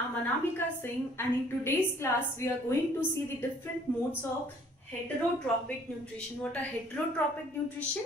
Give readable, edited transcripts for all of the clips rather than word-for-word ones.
I'm Anamika Singh, and in today's class we are going to see the different modes of heterotrophic nutrition. What are heterotrophic nutrition?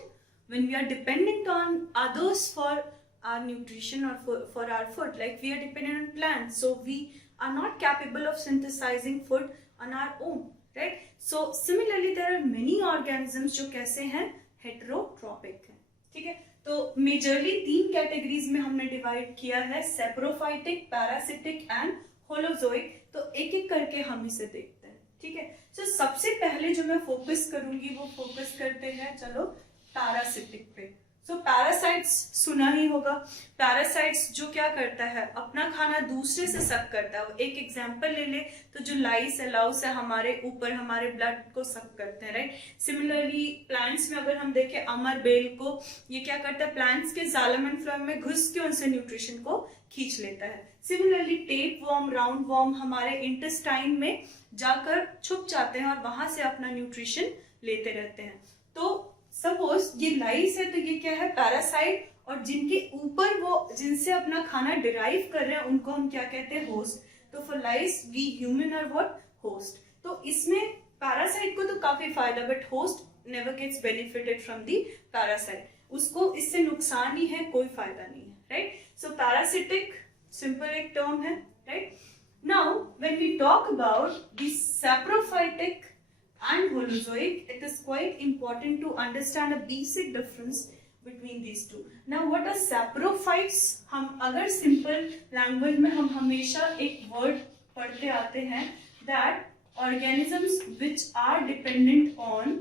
When we are dependent on others for our nutrition or for our food, like we are dependent on plants, so we are not capable of synthesizing food on our own, right? So similarly there are many organisms जो कैसे हैं, heterotrophic हैं, ठीक है? तो majorly 3 categories में हमने divide किया है, सेप्रोफाइटिक, पैरासिटिक एंड होलोजोइक। तो एक एक करके हम इसे देखते हैं, ठीक है? तो सबसे पहले जो मैं फोकस करूंगी वो फोकस करते हैं, चलो, पैरासिटिक पे। सो पैरासाइट्स सुना ही होगा। पैरासाइट्स जो क्या करता है, अपना खाना दूसरे से सक करता है। एक एग्जांपल ले ले तो जो लाइस अलाउस है हमारे ऊपर हमारे ब्लड को सक करते हैं, राइट? सिमिलरली प्लांट्स में अगर हम देखें अमर बेल को, ये क्या करता है, प्लांट्स के जाइलम एंड फ्लोएम में घुस के उनसे न्यूट्रिशन को खींच लेता है। Similarly tape worm, round worm हमारे इंटेस्टाइन में जाकर छुप जाते हैं और वहां से अपना न्यूट्रिशन लेते रहते हैं। तो सपोज ये लाइस है तो ये क्या है, पैरासाइट, और जिनके ऊपर वो जिनसे अपना खाना डिराइव कर रहे हैं उनको हम क्या कहते हैं, होस्ट। तो for lice we human are what, host. तो इसमें पैरासाइट को तो काफी फायदा, but host never gets benefited from the parasite. उसको इससे नुकसान ही है, कोई फायदा नहीं है, राइट? सो पैरासिटिक सिंपल एक टर्म है, right? Now when we talk about the saprophytic and holozoic, it is quite important to understand a basic difference between these two. Now what are saprophytes? हम अगर simple language में हम हमेशा एक word पढ़ते आते हैं, that organisms which are dependent on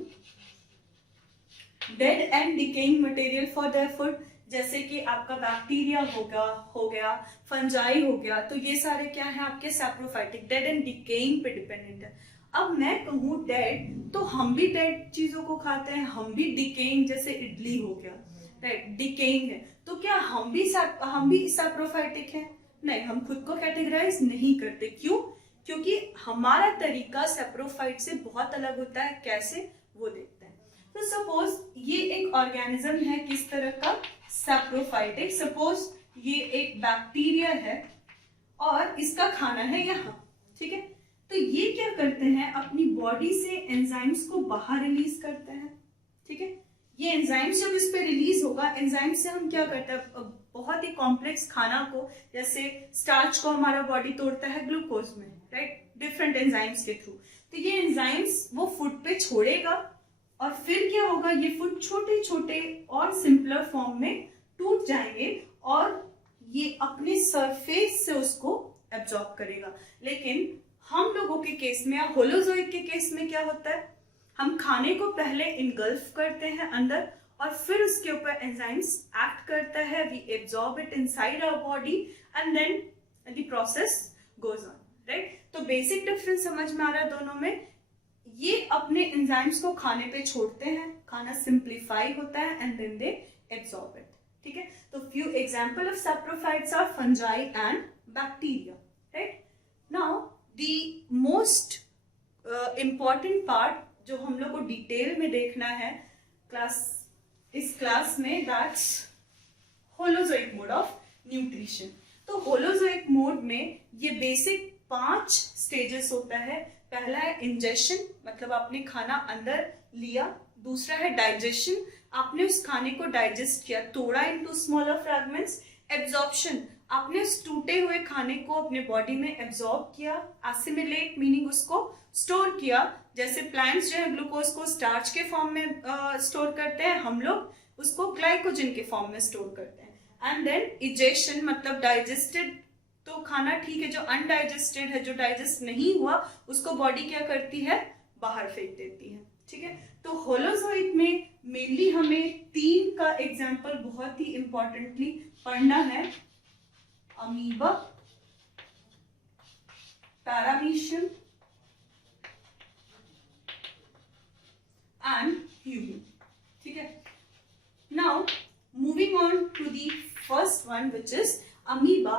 dead and decaying material for their food, जैसे कि आपका बैक्टीरिया हो गया, फंजाई हो गया, तो ये सारे क्या है आपके सैप्रोफाइटिक, डेड एंड डिकेइंग पे डिपेंडेंट है। अब मैं कहूँ डेड, तो हम भी डेड चीजों को खाते हैं, हम भी डिकेइंग, जैसे इडली हो गया, राइट, डिकेइंग है, तो क्या हम भी सैप्रोफाइटिक हैं? नहीं, हम खुद को कैटेगराइज नहीं करते। क्यों? क्योंकि हमारा तरीका सैप्रोफाइट से बहुत अलग होता है। कैसे, वो देखते हैं। तो सपोज ये एक ऑर्गेनिज्म है, किस तरह का, सैप्रोफाइटिक। सपोज ये एक बैक्टीरिया है और इसका खाना है यहाँ, ठीक है? तो ये क्या करते हैं, अपनी बॉडी से एंजाइम्स को बाहर रिलीज करते हैं, ठीक है? ये एंजाइम्स जब इस पे रिलीज होगा, एंजाइम से हम क्या करते हैं, बहुत ही कॉम्प्लेक्स खाना को, जैसे स्टार्च को हमारा बॉडी तोड़ता है ग्लूकोज में, राइट, डिफरेंट एंजाइम्स के थ्रू। तो ये एंजाइम्स वो फूड पे छोड़ेगा और फिर क्या होगा, ये फूड छोटे छोटे और सिंपलर फॉर्म में टूट जाएंगे और ये अपने सरफेस से उसको एब्जॉर्ब करेगा। लेकिन हम लोगों के केस में या होलोजोइक के केस में क्या होता है, हम खाने को पहले इनगल्फ करते हैं अंदर और फिर उसके ऊपर एंजाइम्स एक्ट करता है, we absorb it inside our body and then the process goes on, right? तो बेसिक डिफरेंस समझ में आ रहा है दोनों में। ये अपने एंजाइम्स को खाने पे छोड़ते हैं, खाना सिंप्लीफाई होता है and then they absorb it, ठीक है? तो few example of saprophytes are fungi and bacteria, right? Now the most important part जो हम लोग को डिटेल में देखना है इस क्लास में, that's holozoic mode of nutrition. तो होलोजोइक मोड में ये बेसिक 5 स्टेजेस होता है। पहला है इंजेशन, मतलब आपने खाना अंदर लिया। दूसरा है डाइजेशन, आपने उस खाने को डाइजेस्ट किया, तोड़ा इनटू स्मॉलर फ्रैगमेंट्स। एब्जॉर्प्शन, आपने उस टूटे हुए खाने को अपने बॉडी में एब्जॉर्ब किया। एसिमिलेट मीनिंग उसको स्टोर किया, जैसे प्लांट्स जो है ग्लूकोज को स्टार्च के फॉर्म में स्टोर करते हैं, हम लोग उसको ग्लाइकोजन के फॉर्म में स्टोर करते हैं। एंड देन इजेशन, मतलब डाइजेस्टेड तो खाना ठीक है, जो अनडाइजेस्टेड है, जो डाइजेस्ट नहीं हुआ, उसको बॉडी क्या करती है, बाहर फेंक देती है, ठीक है? तो होलोजोइक में मेनली हमें 3 का एग्जाम्पल बहुत ही इंपॉर्टेंटली पढ़ना है, अमीबा, पैरामीशियम एंड ह्यूमन, ठीक है? Now moving on to the first one which is amoeba.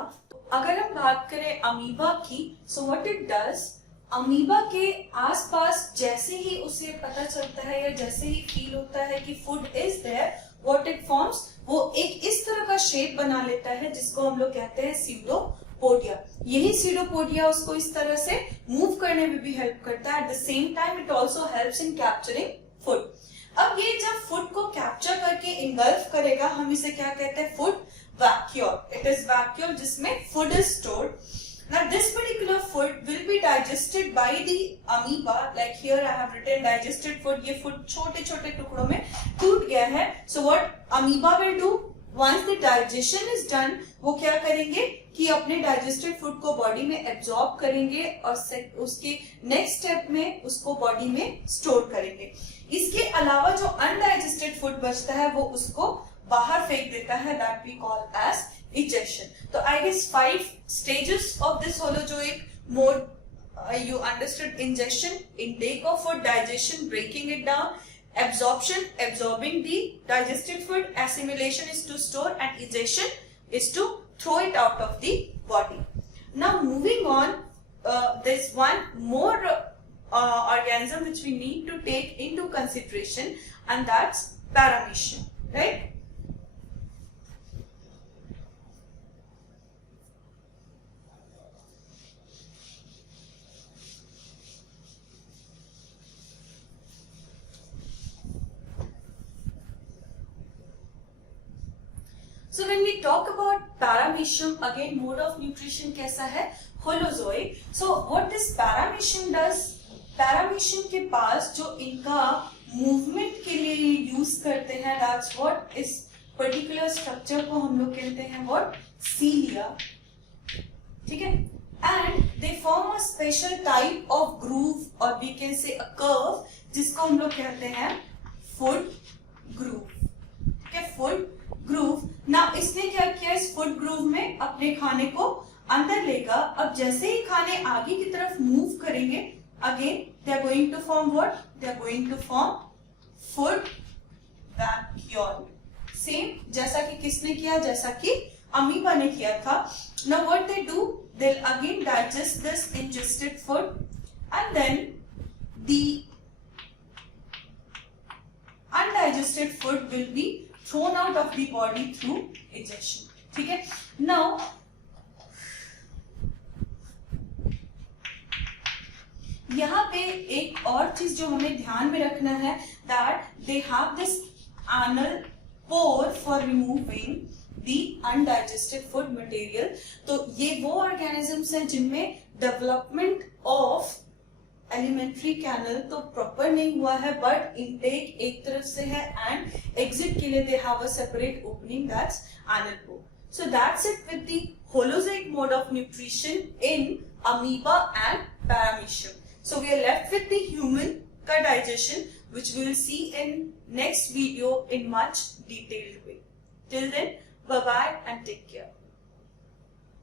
अगर हम बात करें अमीबा की, so what it does, amoeba के आसपास जैसे ही उसे पता चलता है या जैसे ही फील होता है कि food is there, what it forms, वो एक इस तरह का शेप बना लेता है जिसको हम लोग कहते हैं स्यूडो पोडिया, यही सीडोपोडिया उसको इस तरह से मूव करने में भी हेल्प करता है। At the same time it also helps in capturing food. अब ये जब फूड को कैप्चर करके इंगल्फ करेगा, हम इसे क्या कहते हैं, food vacuole. It is vacuole जिसमें food is stored. Now this particular food will be digested by the amoeba. Like here I have written digested food. ये food छोटे छोटे टुकड़ों में टूट गया है। So what amoeba will do? Once the digestion is done, वो क्या करेंगे कि अपने digested food को बॉडी में एब्जॉर्ब करेंगे और उसके नेक्स्ट स्टेप में उसको बॉडी में स्टोर करेंगे। इसके अलावा जो अनडाइजेस्टेड फूड बचता है वो उसको बाहर फेंक देता है, that we call as ejection. So I guess 5 stages of this holozoic mode. You understood: ingestion, intake of food, digestion, breaking it down, absorption, absorbing the digested food, assimilation is to store, and ejection is to throw it out of the body. Now moving on, there's one more organism which we need to take into consideration, and that's paramecium, right? So when we talk about paramecium, again mode of nutrition कैसा है, holozoic. So what this paramecium does? Paramecium के पास जो इनका movement के लिए use करते हैं, that's what इस पर्टिकुलर स्ट्रक्चर को हम लोग कहते हैं what, cilia, ठीक है? And they form a special type of groove or we can say a curve जिसको हम लोग कहते हैं food groove, ठीक है? food groove. ना इसने क्या किया, इस फूड ग्रूव में अपने खाने को अंदर लेगा। अब जैसे ही खाने आगे की तरफ मूव करेंगे, again they are going to form what, they are going to form food vacuole. Same जैसा कि किसने किया, जैसा कि अमीबा ने किया था। Now what they do, they will again digest this ingested food and then the undigested food will be thrown out of the body through ejection, ठीक है? Now यहाँ पे एक और चीज जो हमें ध्यान में रखना है, that they have this anal pore for removing the undigested food material. तो ये वो organisms हैं जिनमें development of एलिमेंट्री कैनल तो प्रॉपर नहीं हुआ है, बट इनटेक एक तरफ से है एंड एग्जिट के लिए they have a separate opening, that's anal pore. So that's it with the holozoic mode of nutrition in amoeba and paramecium. So we are left with the human का digestion which we will see in next video in much detailed way. Till then, bye bye and take care.